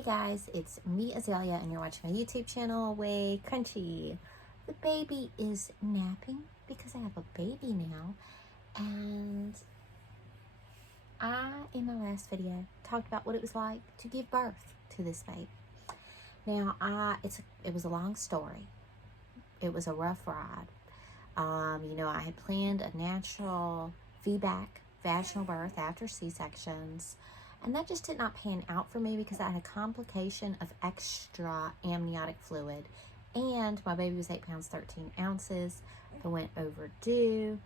Hey guys, it's me, Azalea, and you're watching my YouTube channel, WayCrunchy. The baby is napping because I have a baby now, and I, in my last video, talked about what it was like to give birth to this baby. Now, it was a long story. It was a rough ride. I had planned a natural VBAC, vaginal birth after C-sections, and that just did not pan out for me because I had a complication of extra amniotic fluid, and my baby was 8 pounds 13 ounces. I went overdue.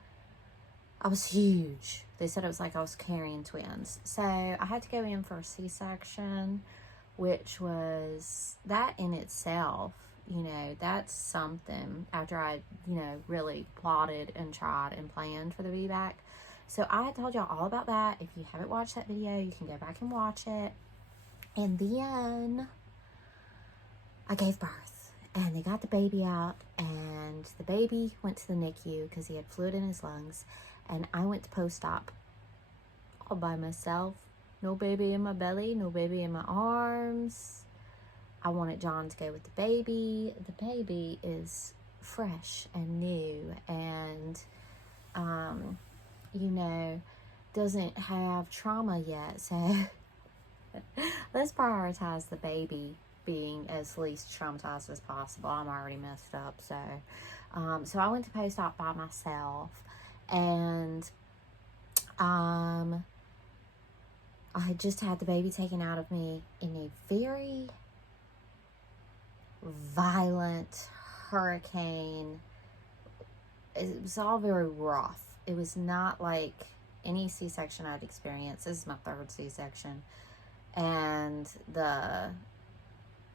I was huge. They said it was like I was carrying twins. So I had to go in for a C-section, which was, that in itself, that's something after I, really plotted and tried and planned for the VBAC. So I had told y'all all about that. If you haven't watched that video, you can go back and watch it. And then I gave birth and they got the baby out, and the baby went to the NICU because he had fluid in his lungs, and I went to post-op all by myself. No baby in my belly, no baby in my arms. I wanted John to go with the baby. The baby is fresh and new and, doesn't have trauma yet. So let's prioritize the baby being as least traumatized as possible. I'm already messed up. So I went to post-op by myself, and I had just had the baby taken out of me in a very violent hurricane. It was all very rough. It was not like any C-section I'd experienced. This is my third C-section. And the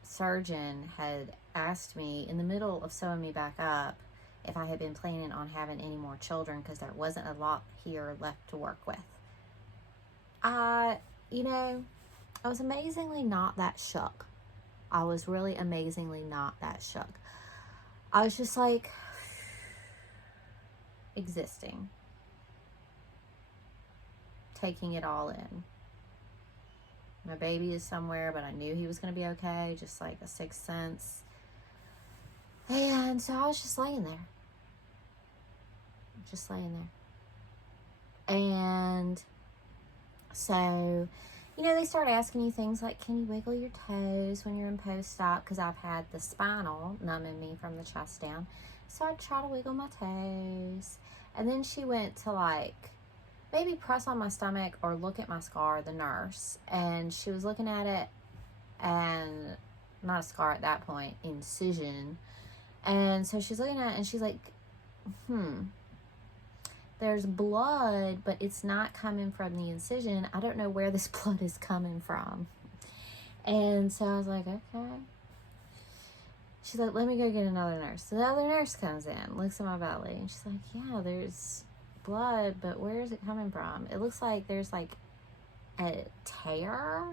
surgeon had asked me in the middle of sewing me back up if I had been planning on having any more children, because there wasn't a lot here left to work with. I was amazingly not that shook. I was really amazingly not that shook. I was just like existing, taking it all in. My baby is somewhere, but I knew he was going to be okay, just like a sixth sense. And so I was just laying there. And so, they start asking you things like, can you wiggle your toes when you're in post-op? Because I've had the spinal numbing me from the chest down. So I try to wiggle my toes. And then she went to maybe press on my stomach or look at my scar, the nurse. And she was looking at it, and not a scar at that point, incision. And so she's looking at it and she's like, there's blood, but it's not coming from the incision. I don't know where this blood is coming from. And so I was like, okay. She's like, let me go get another nurse. So the other nurse comes in, looks at my belly, and she's like, yeah, there's blood, but where is it coming from? It looks like there's a tear.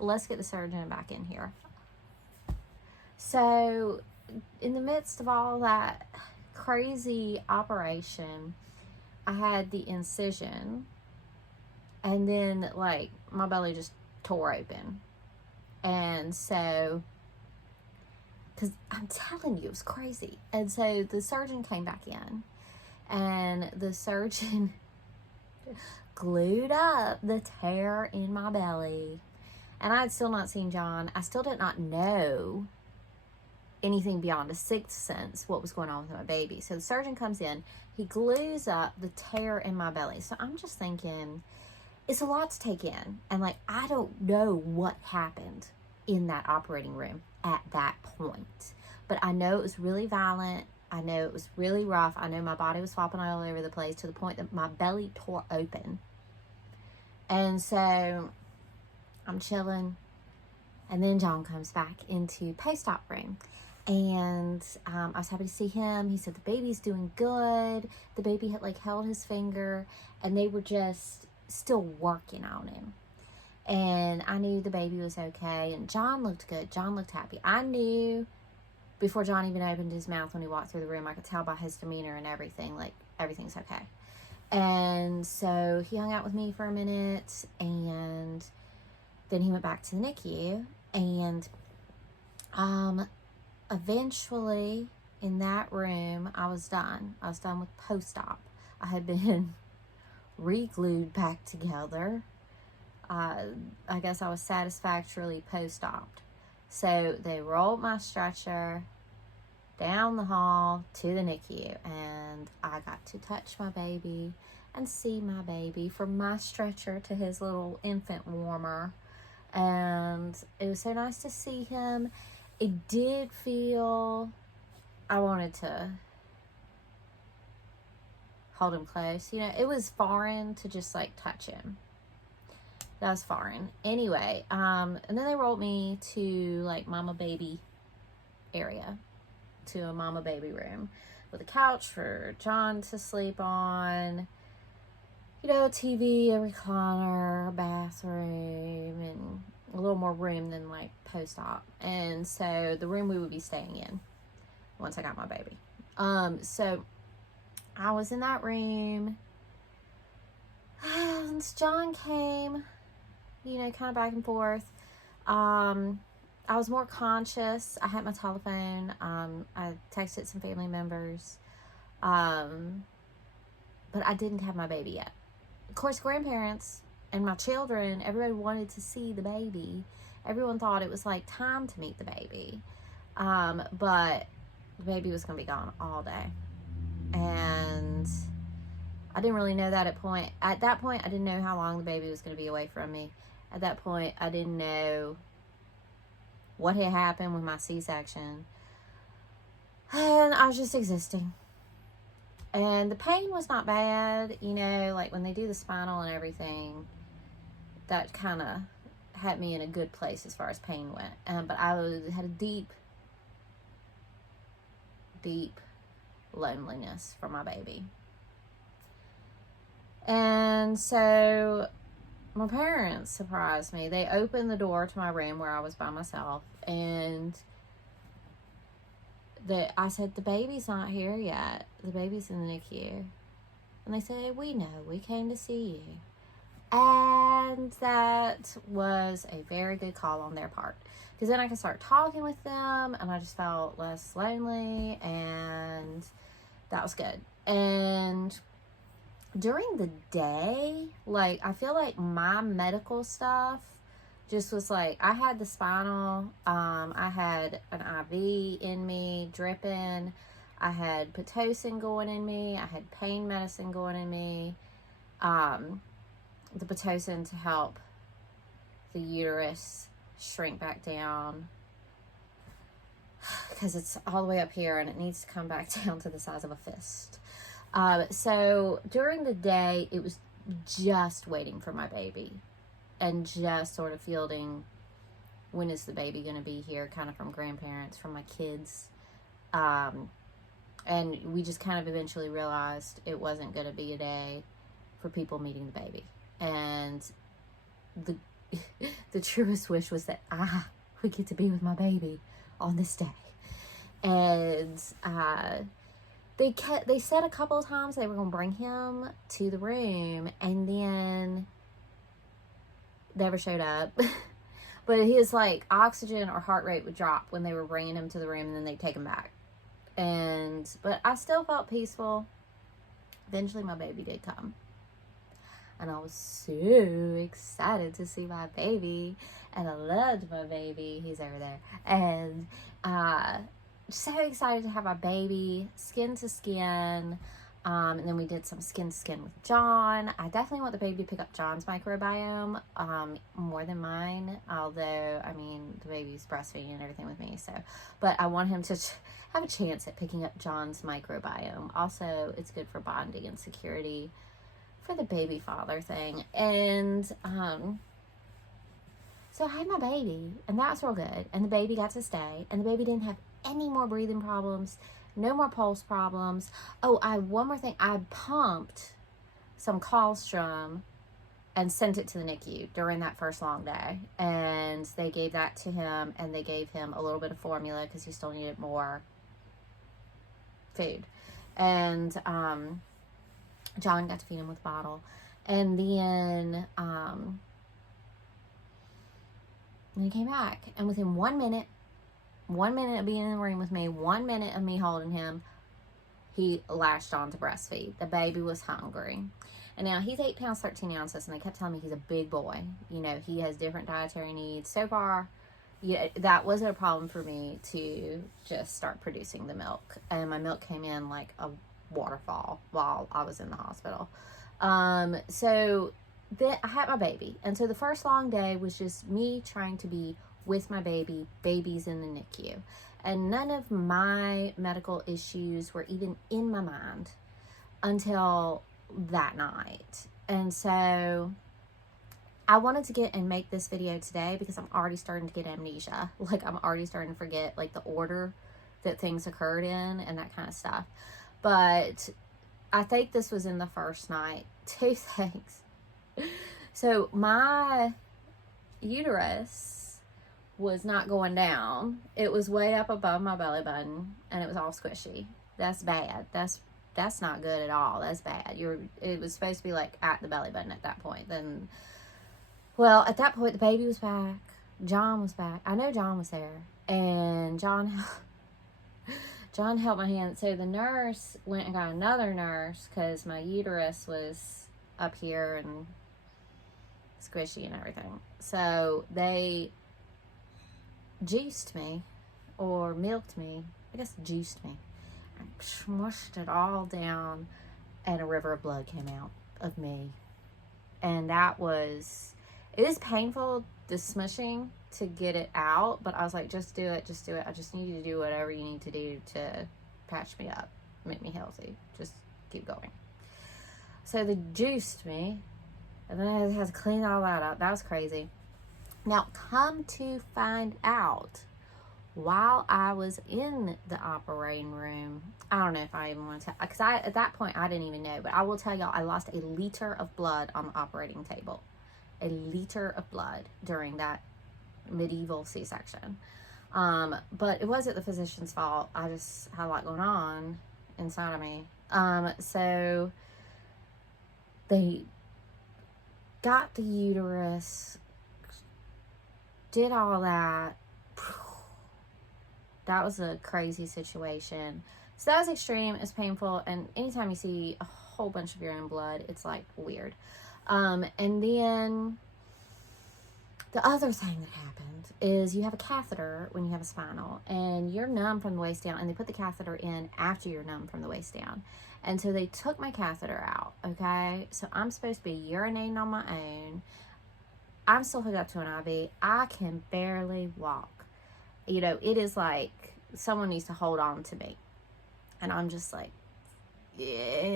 Let's get the surgeon back in here. So in the midst of all that crazy operation, I had the incision, and then my belly just tore open. And so, because I'm telling you, it was crazy. And so the surgeon came back in, and the surgeon glued up the tear in my belly. And I had still not seen John. I still did not know anything beyond a sixth sense what was going on with my baby. So the surgeon comes in, he glues up the tear in my belly. So I'm just thinking, it's a lot to take in, and I don't know what happened in that operating room at that point, but I know it was really violent. I know it was really rough. I know my body was flopping all over the place to the point that my belly tore open. And so I'm chilling, and then John comes back into post-op room. And I was happy to see him. He said the baby's doing good. The baby had held his finger, and they were just still working on him. And I knew the baby was okay, and John looked good. John looked happy. I knew before John even opened his mouth when he walked through the room. I could tell by his demeanor and everything, everything's okay. And so he hung out with me for a minute, and then he went back to the NICU, and eventually in that room I was done. I was done with post-op. I had been re-glued back together. I guess I was satisfactorily post-op. So they rolled my stretcher down the hall to the NICU, and I got to touch my baby and see my baby from my stretcher to his little infant warmer. And it was so nice to see him. It did feel, I wanted to hold him close. You know, it was foreign to just like touch him. That was foreign. Anyway, and then they rolled me to like mama baby area, to a mama baby room with a couch for John to sleep on, you know, TV, a recliner, a bathroom, and a little more room than like post-op. And so the room we would be staying in once I got my baby. So I was in that room, and John came, you know, kind of back and forth. I was more conscious. I had my telephone. I texted some family members. But I didn't have my baby yet. Of course, grandparents and my children, everybody wanted to see the baby. Everyone thought it was like time to meet the baby. But the baby was going to be gone all day. And I didn't really know that at that point, I didn't know how long the baby was going to be away from me. At that point, I didn't know what had happened with my C-section. And I was just existing. And the pain was not bad, you know, like when they do the spinal and everything, that kind of had me in a good place as far as pain went. But I had a deep loneliness for my baby. And so my parents surprised me. They opened the door to my room where I was by myself, and I said, the baby's not here yet. The baby's in the NICU. And they said, we know. We came to see you. And that was a very good call on their part. Because then I could start talking with them, and I just felt less lonely, and that was good. And during the day, like, I feel like my medical stuff just was like, I had the spinal, I had an IV in me, dripping, I had Pitocin going in me, I had pain medicine going in me, the Pitocin to help the uterus shrink back down, because it's all the way up here and it needs to come back down to the size of a fist. So during the day, it was just waiting for my baby and just sort of fielding, when is the baby going to be here, kind of from grandparents, from my kids. And we just kind of eventually realized it wasn't going to be a day for people meeting the baby. And the truest wish was that I would get to be with my baby on this day. And they said a couple of times they were going to bring him to the room, and then never showed up. But his like oxygen or heart rate would drop when they were bringing him to the room, and then they'd take him back. But I still felt peaceful. Eventually my baby did come, and I was so excited to see my baby, and I loved my baby. He's over there. And so excited to have our baby, skin to skin. And then we did some skin to skin with John. I definitely want the baby to pick up John's microbiome more than mine. Although, I mean, the baby's breastfeeding and everything with me. But I want him to have a chance at picking up John's microbiome. Also, it's good for bonding and security for the baby father thing. And so I had my baby, and that was real good. And the baby got to stay, and the baby didn't have any more breathing problems. No more pulse problems. Oh, one more thing. I pumped some colostrum and sent it to the NICU during that first long day. And they gave that to him, and they gave him a little bit of formula because he still needed more food. And John got to feed him with a bottle. And then And he came back, and within 1 minute of being in the room with me, 1 minute of me holding him, he lashed on to breastfeed. The baby was hungry. And now he's 8 pounds, 13 ounces, and they kept telling me he's a big boy. You know, he has different dietary needs. So far, yeah, that wasn't a problem for me to just start producing the milk. And my milk came in like a waterfall while I was in the hospital. So then I had my baby. And so the first long day was just me trying to be with my baby. Baby's in the NICU. And none of my medical issues were even in my mind until that night. And so I wanted to get and make this video today because I'm already starting to get amnesia. Like, I'm already starting to forget like the order that things occurred in and that kind of stuff. But I think this was in the first night. 2 things. So my uterus was not going down. It was way up above my belly button and it was all squishy. That's bad. That's not good at all. That's bad. It was supposed to be like at the belly button at that point. Then, well, at that point the baby was back. John was back. I know John was there, and John held my hand. So the nurse went and got another nurse because my uterus was up here and squishy and everything. So they juiced me, or milked me. I guess juiced me. And smushed it all down, and a river of blood came out of me. And it is painful, the smushing, to get it out, but I was like, just do it. I just need you to do whatever you need to do to patch me up, make me healthy. Just keep going. So they juiced me, and then I had to clean all that up. That was crazy. Now, come to find out, while I was in the operating room, I don't know if I even want to tell, because at that point I didn't even know, but I will tell y'all, I lost a liter of blood on the operating table. A liter of blood during that medieval C-section. But it wasn't the physician's fault. I just had a lot going on inside of me. So they got the uterus, did all that. That was a crazy situation. So that was extreme. It's painful. And anytime you see a whole bunch of your own blood, it's like weird. And then the other thing that happened is you have a catheter when you have a spinal, and you're numb from the waist down, and they put the catheter in after you're numb from the waist down. And so they took my catheter out, okay? So I'm supposed to be urinating on my own. I'm still hooked up to an IV. I can barely walk. You know, it is like someone needs to hold on to me. And I'm just like, yeah,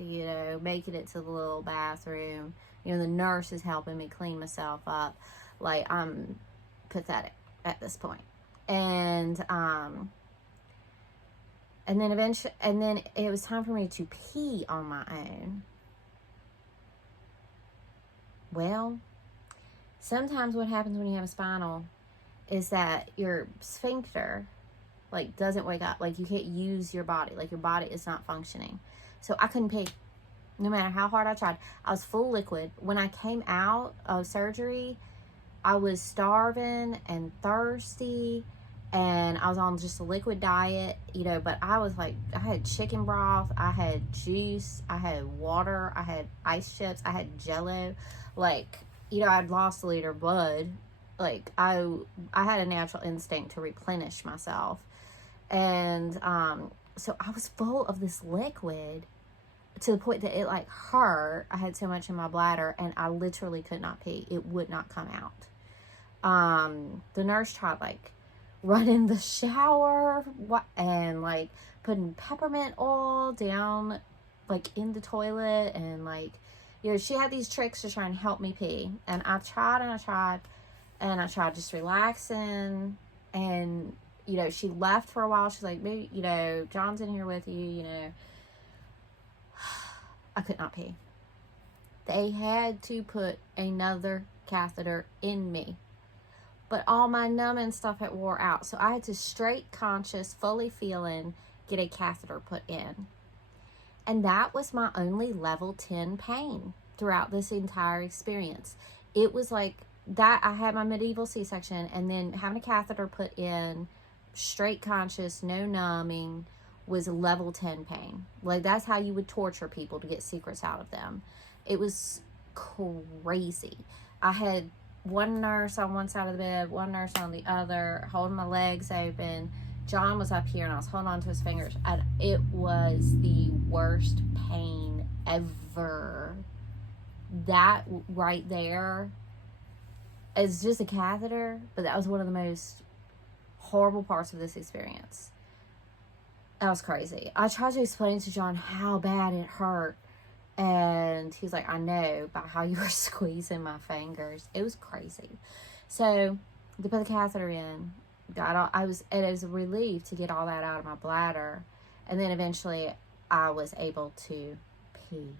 you know, making it to the little bathroom. You know, the nurse is helping me clean myself up. Like, I'm pathetic at this point. And then it was time for me to pee on my own. Well, sometimes what happens when you have a spinal is that your sphincter, like, doesn't wake up. Like, you can't use your body. Like, your body is not functioning. So I couldn't pee. No matter how hard I tried. I was full liquid. When I came out of surgery, I was starving and thirsty, and I was on just a liquid diet, you know, but I was like, I had chicken broth, I had juice, I had water, I had ice chips, I had Jello. Like, you know, I'd lost a liter of blood. Like, I had a natural instinct to replenish myself. And so I was full of this liquid to the point that it like hurt. I had so much in my bladder, and I literally could not pee. It would not come out. The nurse tried like running the shower and like putting peppermint oil down like in the toilet, and like, you know, she had these tricks to try and help me pee. And I tried and I tried and I tried just relaxing. And, you know, she left for a while. She's like, maybe, you know, John's in here with you, you know. I could not pee. They had to put another catheter in me. But all my numbing stuff had wore out. So I had to straight conscious, fully feeling, get a catheter put in. And that was my only level 10 pain throughout this entire experience. It was like that I had my medieval C-section, and then having a catheter put in, straight conscious, no numbing, was level 10 pain. Like, that's how you would torture people to get secrets out of them. It was crazy. I had one nurse on one side of the bed, one nurse on the other, holding my legs open. John was up here, and I was holding on to his fingers. And it was the worst pain ever. That right there is just a catheter, but that was one of the most horrible parts of this experience. That was crazy. I tried to explain to John how bad it hurt, and he's like, I know, by how you were squeezing my fingers. It was crazy. So they put the catheter in. It was a relief to get all that out of my bladder, and then eventually I was able to pee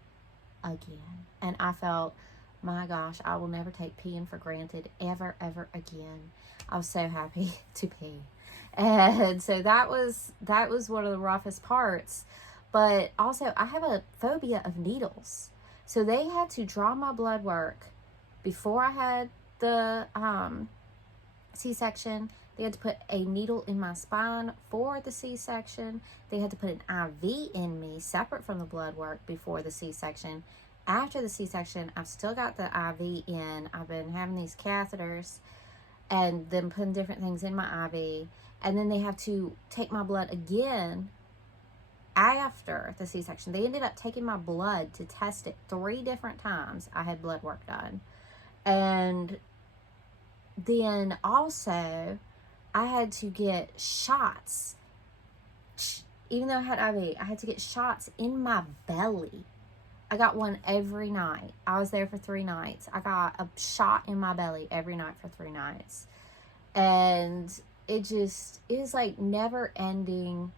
again. And I felt, my gosh, I will never take peeing for granted ever again. I was so happy to pee. And so that was one of the roughest parts. But also, I have a phobia of needles. So they had to draw my blood work before I had the C-section. They had to put a needle in my spine for the C-section. They had to put an IV in me separate from the blood work before the C-section. After the C-section, I've still got the IV in. I've been having these catheters and then putting different things in my IV. And then they have to take my blood again after the C-section. They ended up taking my blood to test it 3 different times. I had blood work done. And then also, I had to get shots. Even though I had IV, I had to get shots in my belly. I got one every night. I was there for 3 nights. I got a shot in my belly every night for 3 nights. And it was like never ending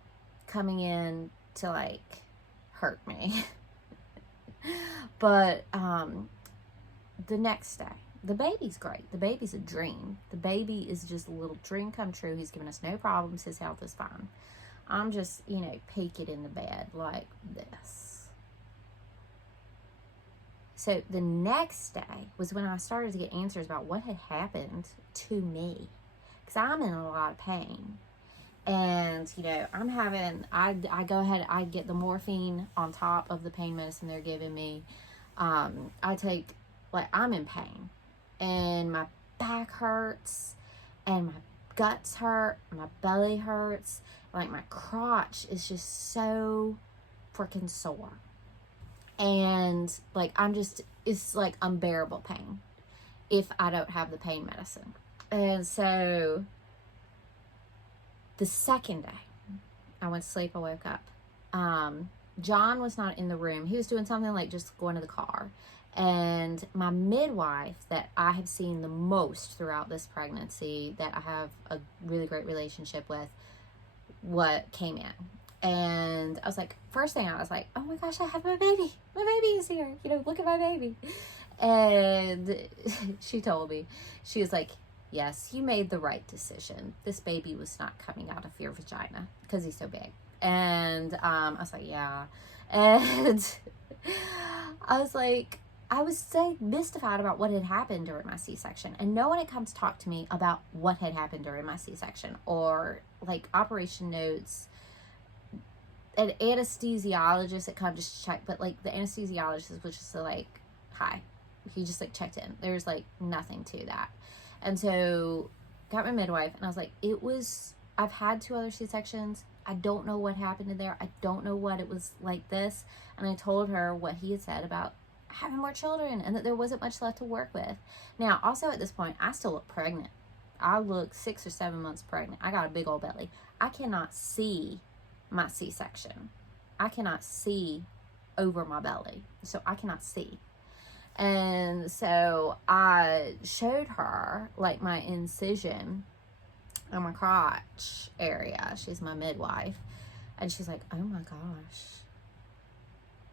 coming in to like hurt me. But the next day, the baby's great. The baby's a dream. The baby is just a little dream come true. He's given us no problems. His health is fine. I'm just, peeked in the bed like this. So the next day was when I started to get answers about what had happened to me. Because I'm in a lot of pain. And, I go ahead, I get the morphine on top of the pain medicine they're giving me. I take, I'm in pain. And my back hurts. And my guts hurt. My belly hurts. My crotch is just so freaking sore. And, it's unbearable pain if I don't have the pain medicine. And so, the second day, I went to sleep, I woke up. John was not in the room. He was doing something just going to the car. And my midwife that I have seen the most throughout this pregnancy, that I have a really great relationship with, came in. And I was like, first thing I was like, oh my gosh, I have my baby. My baby is here. Look at my baby. And she told me, she was like, yes, you made the right decision. This baby was not coming out of your vagina because he's so big. And I was like, yeah. And I was so mystified about what had happened during my C-section. And no one had come to talk to me about what had happened during my C-section or operation notes. An anesthesiologist had come just to check, but the anesthesiologist was just hi. He just checked in. There's nothing to that. And so got my midwife, and I was like, I've had 2 other C-sections. I don't know what happened in there. I don't know what it was like this. And I told her what he had said about having more children and that there wasn't much left to work with. Now, also at this point, I still look pregnant. I look 6 or 7 months pregnant. I got a big old belly. I cannot see my C-section. I cannot see over my belly. So I cannot see. And so I showed her my incision on my crotch area. She's my midwife. And she's like, oh my gosh.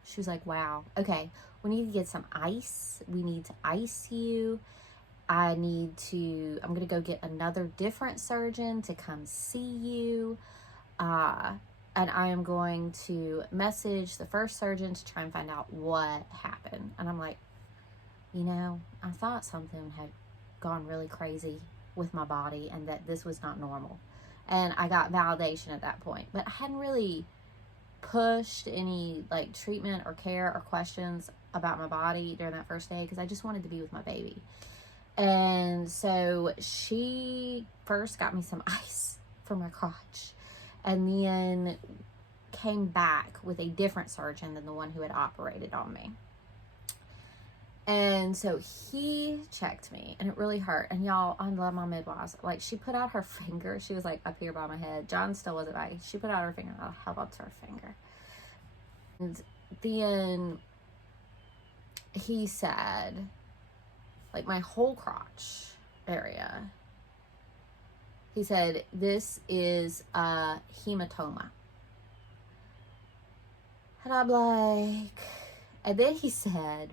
She was like, wow. Okay, we need to get some ice. We need to ice you. I'm going to go get another different surgeon to come see you. And I am going to message the first surgeon to try and find out what happened. And I'm like, I thought something had gone really crazy with my body and that this was not normal. And I got validation at that point. But I hadn't really pushed any like treatment or care or questions about my body during that first day because I just wanted to be with my baby. And so she first got me some ice for my crotch and then came back with a different surgeon than the one who had operated on me. And so he checked me and it really hurt. And y'all, I love my midwives. Like, she put out her finger. She was like up here by my head. John still wasn't back. She put out her finger. I held up to her finger. And then he said, like, my whole crotch area, he said, this is a hematoma. And I'm like, and then he said,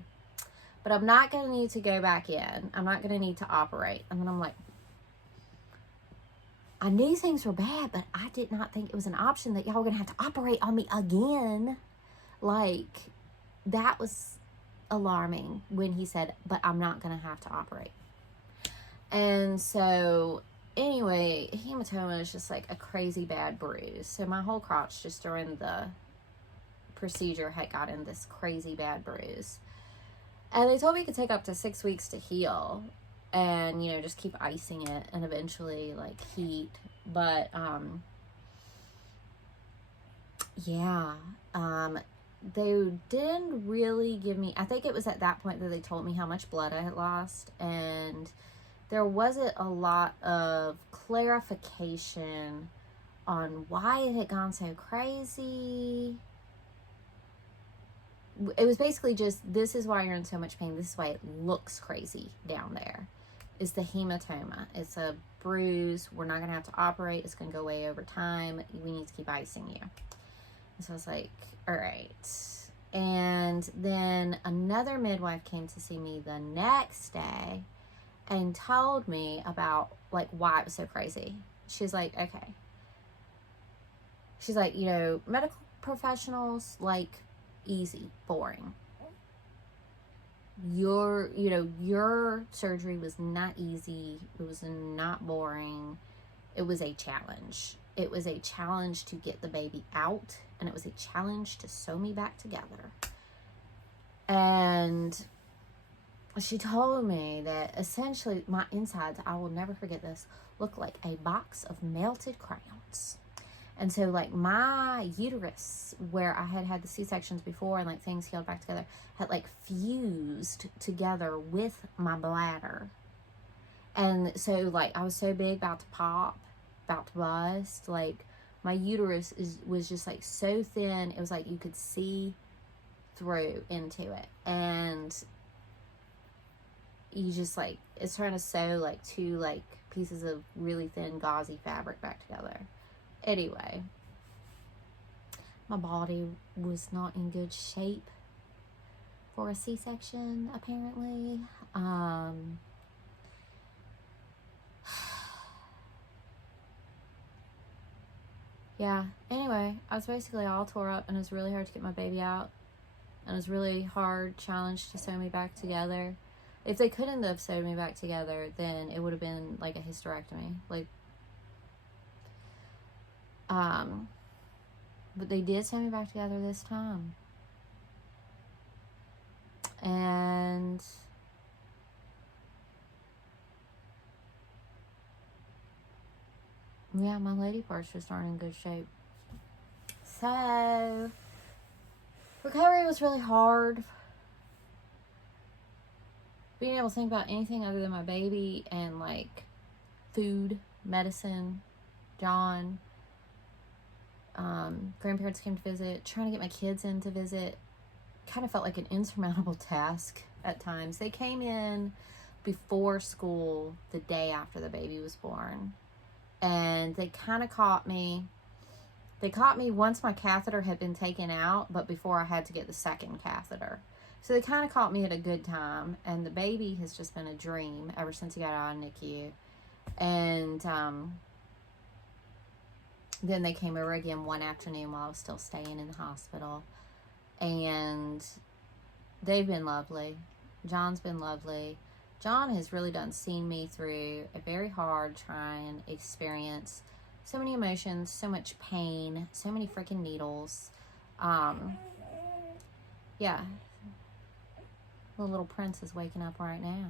but I'm not going to need to go back in. I'm not going to need to operate. And then I'm like, I knew things were bad, but I did not think it was an option that y'all were going to have to operate on me again. Like, that was alarming when he said, but I'm not going to have to operate. And so, anyway, hematoma is just like a crazy bad bruise. So my whole crotch just during the procedure had gotten this crazy bad bruise. And they told me it could take up to 6 weeks to heal and, you know, just keep icing it and eventually, like, heat. But, yeah, they didn't really give me, I think it was at that point that they told me how much blood I had lost. And there wasn't a lot of clarification on why it had gone so crazy. It was basically just, this is why you're in so much pain. This is why it looks crazy down there. It's the hematoma. It's a bruise. We're not going to have to operate. It's going to go away over time. We need to keep icing you. And so I was like, all right. And then another midwife came to see me the next day and told me about, like, why it was so crazy. She's like, okay. She's like, you know, medical professionals, like, easy, boring. Your surgery was not easy. It was not boring. It was a challenge. It was a challenge to get the baby out, and it was a challenge to sew me back together. And she told me that essentially my insides, I will never forget this, looked like a box of melted crayons. And so, like, my uterus, where I had had the C-sections before and, like, things healed back together, had, like, fused together with my bladder. And so, like, I was so big, about to pop, about to bust. Like, my uterus was just, like, so thin. It was like you could see through into it. And you just, like, it's trying to sew, like, two, like, pieces of really thin, gauzy fabric back together. Anyway, my body was not in good shape for a C-section, apparently. Yeah, anyway, I was basically all tore up, and it was really hard to get my baby out. And it was really hard challenge to sew me back together. If they couldn't have sewed me back together, then it would have been like a hysterectomy. Like, but they did sew me back together this time. And yeah, my lady parts just aren't in good shape. So recovery was really hard. Being able to think about anything other than my baby and, like, food, medicine, John, grandparents came to visit, trying to get my kids in to visit, kind of felt like an insurmountable task at times. They came in before school the day after the baby was born, and they kind of caught me. They caught me once my catheter had been taken out, but before I had to get the second catheter. So they kind of caught me at a good time, and the baby has just been a dream ever since he got out of NICU. And then they came over again one afternoon while I was still staying in the hospital, and they've been lovely. John's been lovely. John has really done seen me through a very hard trying experience. So many emotions, so much pain, so many freaking needles. Yeah. The little prince is waking up right now.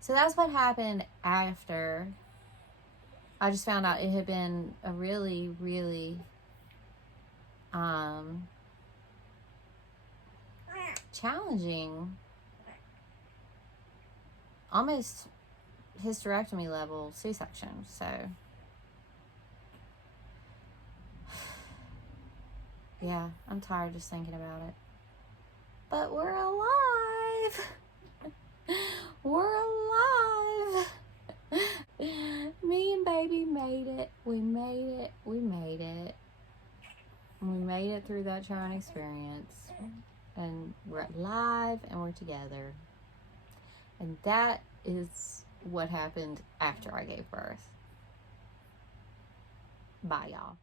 So that's what happened after. I just found out it had been a really, really challenging, almost hysterectomy level C-section. So yeah, I'm tired just thinking about it. But we're alive. We're alive. Me and baby made it. We made it. We made it. We made it through that trying experience. And we're alive and we're together. And that is what happened after I gave birth. Bye, y'all.